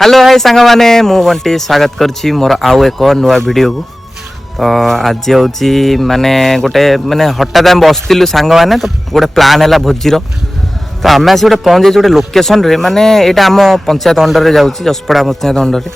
Hello hi सांग मैंने मु बंटी स्वागत करछि मोर आउ एक नुआ वीडियो को। तो आज हूँ माने गोटे माने हठात आम बसलु सांग मैंने तो गोटे प्लान है भोजीर। तो आम आसी गोटे पहुँच जाइए गोटे लोकेशन रे माने यहाँ आम पंचायत अंडर रे जाऊँगी जसपड़ा पंचायत अंडर रे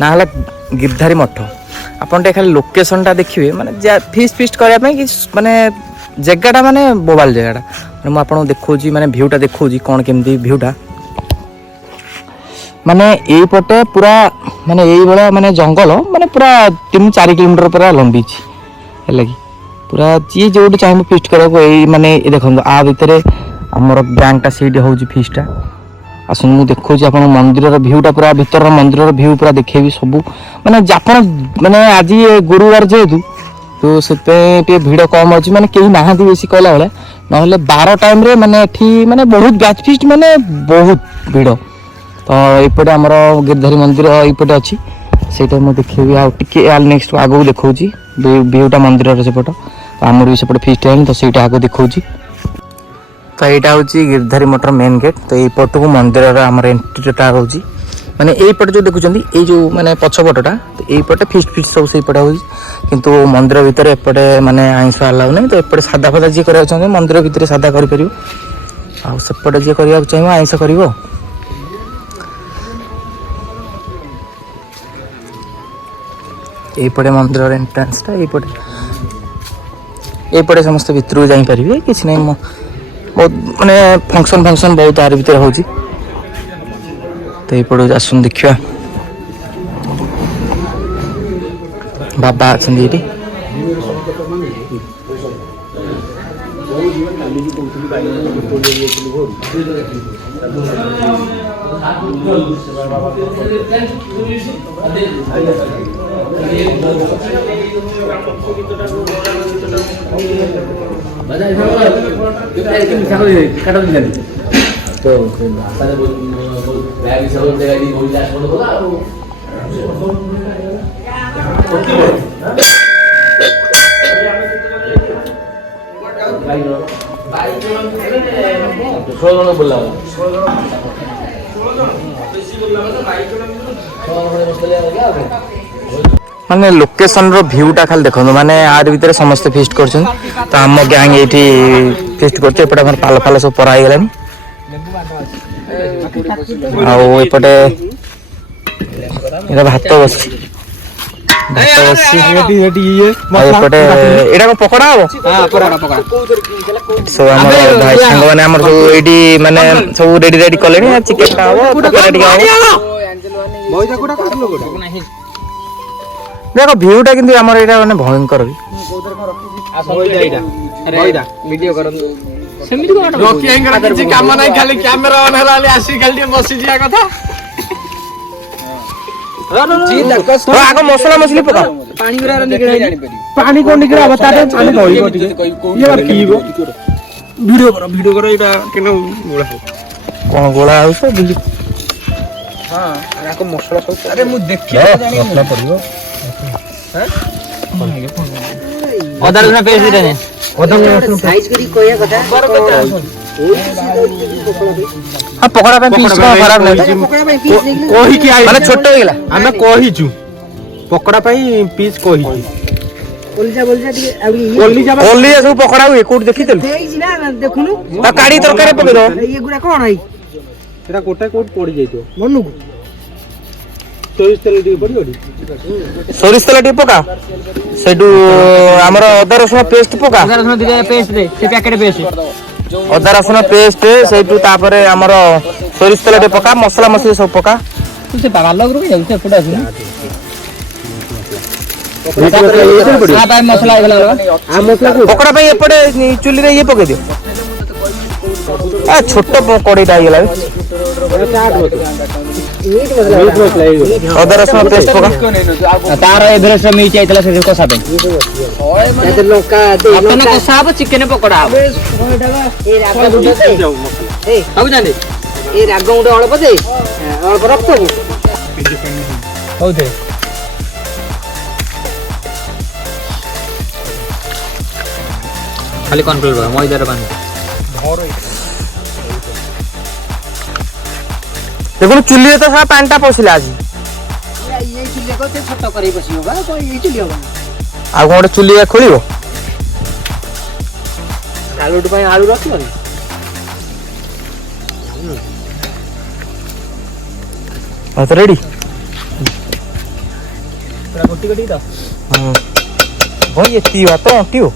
ना है गिरधारी मठ। आपन टे खाली लोकेशन टा देखिए माने फिस्ट करने कि माने जगहटा माने बोबाल जगहटा माने मुझे देखा माने भ्यूटा देखा कौन केमती भ्यूटा माने यही पटे पूरा माने यही भाया माने जंगल माने पूरा 3-4 किलोमीटर पूरा लंबी है लगी पूरा जी जो चाहिए फिस्ट करा माने देखो आ भितर आमर बैंकटा सीट हूँ फिस्टा आसन मुझे देखा आप मंदिर भ्यूटा पूरा भीतर मंदिर भ्यू पूरा देखेबी सब माने जापन माने आज गुरुवार जेहेतु तो से भिड़ कम अच्छी माने कहीं ना बेसी कहला भाया ना 12 टाइम रे माने माने बहुत बैच फिस्ट माने बहुत भिड़। तो ये आमर गिरधारी मंदिर ये अच्छी से देखी आगे नेक्स्ट आगे देखा भ्यूटा मंदिर सेपट तो आमर भी सेपटे फिस्ट है तो सहीटा आगे देखा। तो यहाँ हूँ गिरधारी मठर मेन गेट। तो ये पट को मंदिर आमर एंट्रीटा रोचे माने यही पटे जो देखुं ये जो माने पछपटा तो यही पटे फिस्ट सब से पटे हो किंतु मंदिर भितर एपटे माने आइंस अलाउ नहीं। तो एपटे सादा फादा जी कर मंदिर भितर सादा कर सेपटे जी करने चाहिए आइंस कर। यहीपटे मंदिर एंट्रांसटा यहीपटे समस्त भितर जापारे कि नहीं बहुत माने फंक्शन बहुत आर भर हो। तो ये आसन देखा बाबा अच्छा ये माने लोकेशन रो भ्यूटा खाली देखो माने आर भीतर समस्त फिस्ट कर। तो आम गैंग ये फिस्ट करपटे पाल फाल सब परा गलानी आउपटे भात बस पकड़ा हम सब भाई सांग मैंने माने सब रेडी कले चिकेन देखो भ्यूटा किंतु हमर एटा माने भयंकर भी वीडियो करन सेमिति को रॉकी एंगर किछि काम नै खाली कैमरा ऑन हलाले आसी खाली बसी जिया कथा जी लकस तो आगो मसला मछली पका पानी बिरा निकले पानी को निकले बता दे पानी होई ये बात कीबो वीडियो करो एटा केनो गोला कोन गोला आउ सब बिली हां आको मसला सब अरे मु देखि जानि मसला पड़ियो हैं अदर ना पेज दे ने अदर साइज करी कोया कथा हां पकड़ा पे पीस को खराब नहीं पकड़ा पे पीस कोही की आई माने छोटो गेला हमें कोही छु पकड़ा पे पीस कोही ओलिजा ओली सब पकड़ा हुए कोट देखि चल देख ना देखुनु ता काडी तरकारी पके दो ये गुरा कोन आई तेरा कोटा कोट पड़ी जाई तो मन्नू सोरिष तेल टी पका सेडू हमर अदा रसुन पेस्ट पका अदा रसुन दिया पेस्ट दे से पैकेट पेस्ट अदा रसुन पेस्ट सेडू तापरे हमर सोरिष तेल टी पका मसला मसली सब पका तू से बाल गुरु जाउ से फुडा सुन आ भाई मसला आइला आ मसला को पकड़ा पे एपटे चुली रे ये पके दियो आ छोटो कड़ीटा आइला अदा रसुन पेस्ट पका तार एवरेस्ट मिर्च आइतला से कसा पे ए लंका दे अपन कसा अब चिकन पकोड़ा ए रागा गुंडा दे ए अब जाने ए रागा गुंडा अल्प दे अल्प रख हो दे खाली कॉर्नफ्लोर मैदार पानी देखो चुली तो सारा पानी टा पशिला आज ये चुली को ते छोट करी बसियो बा तो ये चुली होबा आ गोटे चुली खोलिबो आलू पई आलू रखियो तो रेडी पूरा गोटी गोटी तो भाई एती बात अंटियो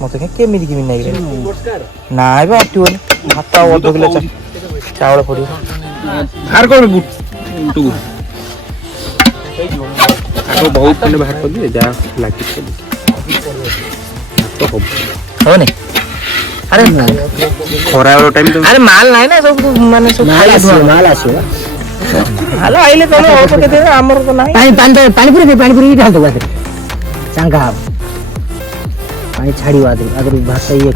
मत केमी केमी नहीं नमस्कार ना अंटियो भात अध किलो चावल पड़ो बाहर कर बुटू आगो बहुत पहले बाहर कर दिए जा लागी तो हो हो नहीं अरे खरा वाला टाइम तो अरे माल नहीं ना सब माने सब माल आसो हालो आइले तुम ऑटो केते हमर तो नहीं पानी पूरी डाल दो बादरे चांगा पानी छाड़ी बादरे भात ये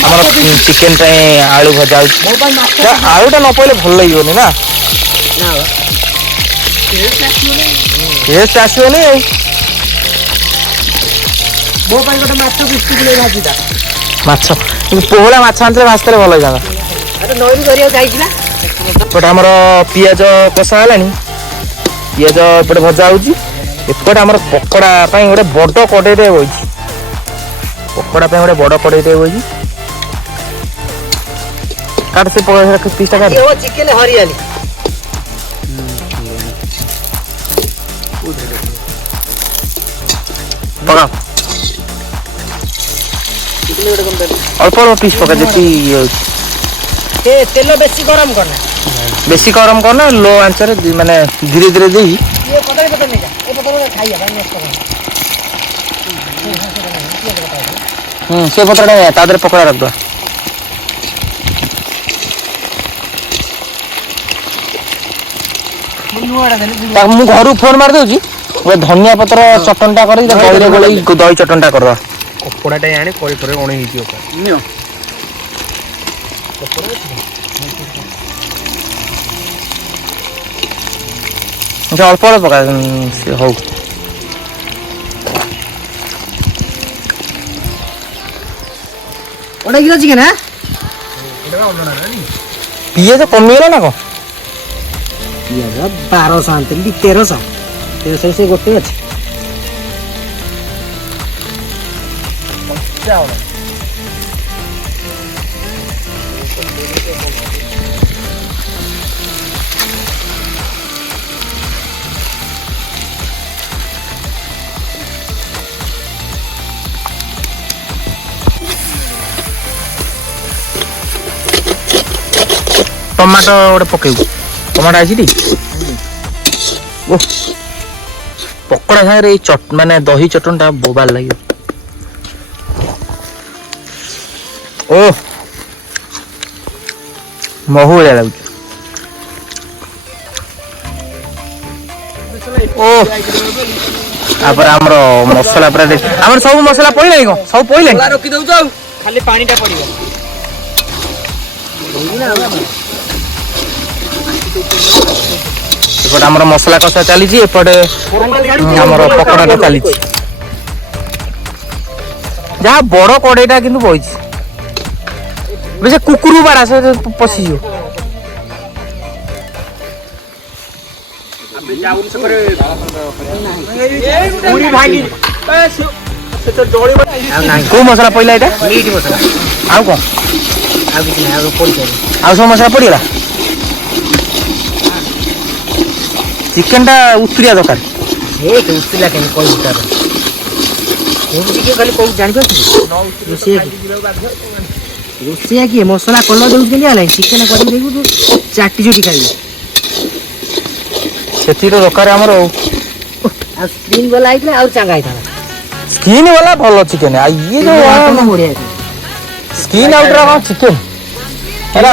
हमर चिकन पे आलू भजा आलू टा न पइले भल लागियोनी ना टेस्ट आसियो नहीं मो पाई गोटे माछ बिस्कुट ले भाजीदा माछ पोहला माछ आनते भाजते भल जागा अरे नौरी करिया जाईला एपटे आमर पियाज कषा हलानी पियाज एपटे भजा होची एपटे आमर पकोड़ा पई गोटे बड़ कड़ेईटे होईची पकोड़ा पई गोटे बड़ कड़ेईटे होईची काट से पीसटा काट ये चिकन हरियाली पका अल्प अल्प पीस पका जी तेल बेसी गरम करना बेसी गरम करना लो आंच माने धीरे धीरे दे ये पता नहीं जा ये पता नहीं खाइया भाई नष्ट कर से पत्र तादर पकड़ा रख दो मु घर फोन मार दूची धनिया पत्र चटनटा कर दही गोल दही चटनटा कर कपड़ाटा आने कोई करे ओणे हिजियो नियो अल्प अल्प पका हो ओटा किलो चिकन है पिए तो कमिगला ना कौन ये 1200 आनते 1300 से गोटे अच्छे टमाटो गोटे पकेबू टमाटो आछि ओ पकोड़ा सागे चट माने दही चटनटा बोबाल लगे ओ महू भलिया लाଗୁଛି ओ आपर हमर मसला पूरा हमर सब मसला पइले को सब पइले रखी दउ जाऊ खाली पानीटा पड़िबो एपटे आमर मसला कषा चली एपटे आमर पकोड़ा चली जहाँ बड़ कड़ईटा कि बही कुकुर बाड़ा से पशिज कौ मसला पड़ा यहाँ मीट मसला आउ कौन आ किछ नहीं आ पड़ी आउ सब मसला पड़गला चिकेन टा उतरिया दरकार ये तो उतला के कोई उतार वो चिकन खाली कोई जान पाछी रोसिया की मसला कलर देउ के आले चिकन करी देबू तू चाटी जोटी खाई सेठी तो दरकार हमर आ स्क्रीन वाला आइतले और चांगा आइता स्किन वाला भलो चिकेन आ ये जो बढ़िया स्किन आउटरा कौन चिकेन एरा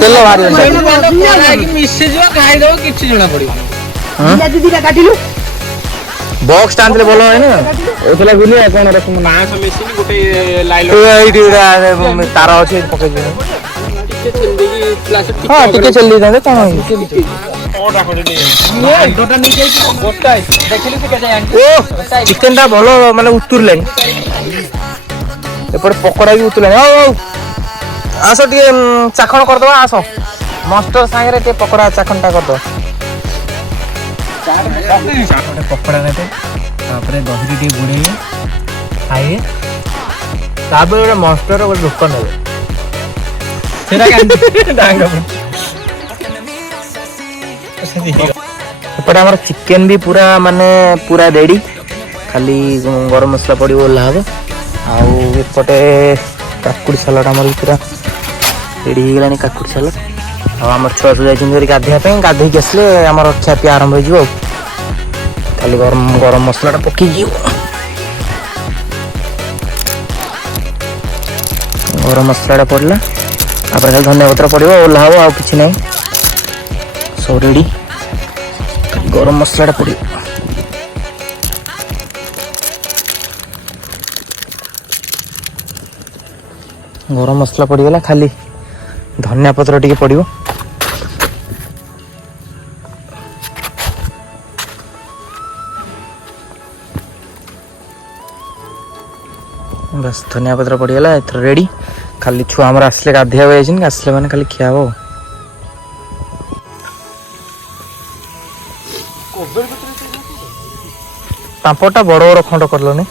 तेल भारी मिसे जो खाई दो किछ जणा पड़िबो हां दीदी का काटिलु बॉक्स टांतले बोलो है ना ओतला गुली कोन रे ना मेसिन गोटे लाइल एइडी तार अछि पके दे हां टिके चली जाते कोन ओडा कोडे दोटा नहीं जाई गोटा देखिलु से के जाय ओ चिकेन टा भलो माने उतुरले एपटे पकोड़ा भी उतुरले ओ आसो टिके चाखण कर दबा आसो ମଷ୍ଟର ସାଙ୍ଗରେ ଟିକେ ପକୋଡା ଚାଖଣ୍ଡା କରିଦବ। ଗୋଟେ ପକୋଡ଼ା ନେବେ ତାପରେ ଦହିରେ ଟିକେ ବୁଡ଼େଇବେ ଖାଇବେ ତାପରେ ଗୋଟେ ମଷ୍ଟର ଗୋଟେ ଲୋକ ନେବେ ସେଟା ଏପଟେ ଆମର ଚିକେନ ବି ପୁରା ମାନେ ପୁରା ରେଡି, ଖାଲି ଗରମ ମସଲା ପଡ଼ିବ ଓହ୍ଲା ହବ। ଆଉ ଏପଟେ କାକୁଡ଼ି ସାଲାଡ଼ ଆମର ବି ପୁରା ରେଡି ହେଇଗଲାଣି କାକୁଡ଼ି ସାଲାଡ଼। ଆଉ ଆମର ଛୁଆ ସବୁ ଯାଇଛନ୍ତି ଧରି ଗାଧୋଇବା ପାଇଁ, ଗାଧୋଇକି ଆସିଲେ ଆମର ଖିଆ ପିଆ ଆରମ୍ଭ ହେଇଯିବ। ଆଉ ଖାଲି ଗରମ ଗରମ ମସଲାଟା ପକେଇଯିବ, ଗରମ ମସଲାଟା ପଡ଼ିଲା ତାପରେ ଖାଲି ଧନିଆ ପତ୍ର ପଡ଼ିବ ଓହ୍ଲା ହବ, ଆଉ କିଛି ନାହିଁ। ସବୁ ରେଡି, ଗରମ ମସଲାଟା ପଡ଼ିବ। ଗରମ ମସଲା ପଡ଼ିଗଲା, ଖାଲି ଧନିଆ ପତ୍ର ଟିକେ ପଡ଼ିବ। ବାସ୍ ଧନିଆ ପତ୍ର ପଡ଼ିଗଲା, ଏଥର ରେଡି। ଖାଲି ଛୁଆ ଆମର ଆସିଲେ ଗାଧୋଇବାକୁ ଯାଇଛନ୍ତି, ଆସିଲେ ମାନେ ଖାଲି ଖିଆ ହବ। ପାମ୍ପଡ଼ଟା ବଡ଼ ବଡ଼ ଖଣ୍ଡ କରିଲନି,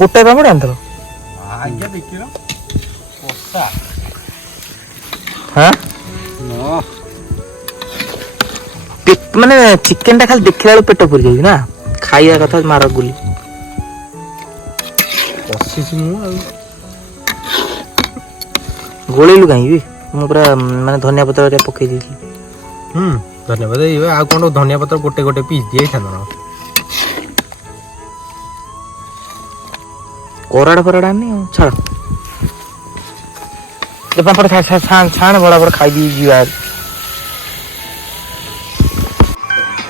ଗୋଟେ ପାମ୍ପଡ଼ ଆଣିଥିଲ? ହଁ ମାନେ ଚିକେନଟା ଖାଲି ଦେଖିଲା ବେଳକୁ ପେଟ ପୁରି ଯାଉଛି ନା, ଖାଇବା କଥା ମାର ଗୁଲି। ଗୋଳେଇଲୁ କାହିଁକି? ମୁଁ ପୁରା ମାନେ ଧନିଆ ପତ୍ର ପକେଇ ଦେଇଥିଲି। ଧନ୍ୟବାଦ। ଆଉ କଣ ଧନିଆ ପତ୍ର ଗୋଟେ ଗୋଟେ ପିସ୍ ଦେଇଥାନ୍ତ ନା? କରାଡ଼ ଫରାଡ଼ ଆଣିନି ଆଉ ଛାଡ଼। ପାମ୍ପଡ଼ ଛାଣ ବରାବର ଖାଇଦେଇ ଯିବା।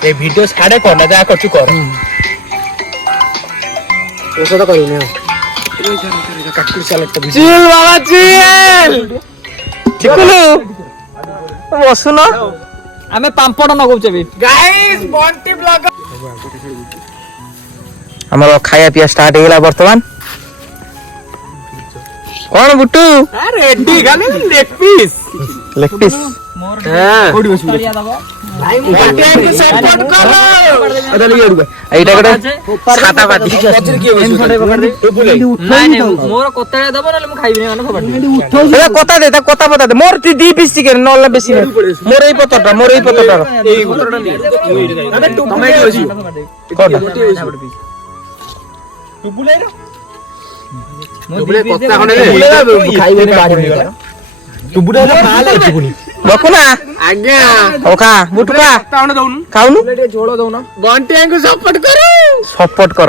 ଏ ଭିଡିଓ ଛାଡେ କର ନା, ଯାହା କରୁଛୁ କର। ଔଷଧ କରିବୁନି ଆଉ କାକୁଡ଼ି ସାଲାଡଟା ବି ଚିଲ୍ ବାବା ଚିଲ୍। ଚିକୁଲୁ ବସୁନ, ଆମେ ପାମ୍ପଡ଼ ନଗଉଛେ ବି। ଆମର ଖାଇବା ପିଇବା ଷ୍ଟାର୍ଟ ହେଇଗଲା ବର୍ତ୍ତମାନ। କଣ ବୁଟୁ ରେଡି ଖାଲି ଲେଗ ପିସ୍। ଲେଗ ପିସ୍ କୋଉଠି ବସିବୁ? ଏଇଟା ଗୋଟେ ସାଦା ବାଦି। ମୋର କତାଳିଆ ଦବ ନହେଲେ ମୁଁ ଖାଇବିନି ମାନେ ଫୋପାଡ଼ି କତା ଦେ, ତା କତା ପତା ଦେ। ମୋର 2 ପିସ୍ ଚିକେନ ନହେଲେ ବେଶୀ ନାହିଁ। ମୋର ଏଇ ପତରଟା, ମୋର ଏଇ ପତରଟା। ତମେ ଏଠି ବସିବ। କଥା ଖଣ୍ଡେ ଖାଇବେନି ବାହାରି ରଖୁନା। ଆଜ୍ଞା ହଉ ଖା ବୁଟୁ ଖା, ଖାଉନୁ ଝୋଳ ଦଉନ ବଣ୍ଟିଆଙ୍କୁ ସପୋର୍ଟ କର। ସପୋର୍ଟ କର।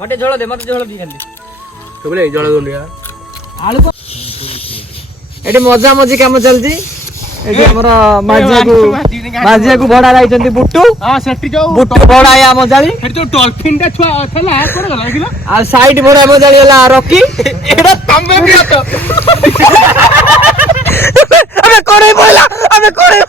ମତେ ଝୋଳ ଦେ, ମତେ ଝୋଳ ଦି ଖାଲି ଜଳ ଦଉନି ଆଳୁ। ଏଠି ମଜା ମଜି କାମ ଚାଲିଛି। ଏଠି ଆମର ମାଝିଆକୁ ଭଡା ଯାଇଛନ୍ତି ବୁଟୁ। ବୁଟୁ ଭଡା ଆମ ଜାଳି। ଡଲଫିନ ଟା ଛୁଆ ଥିଲା କୁଆଡେ ଗଲା ଦେଖିଲ? ଆଉ ସାଇଡ ଭଡା ଆମ ଜାଳି ହେଲା ରକି। ଏଟା ତମେ ବି ଅଛ। ଆମେ କରେଇ ପଇଲା, ଆମେ କରେଇ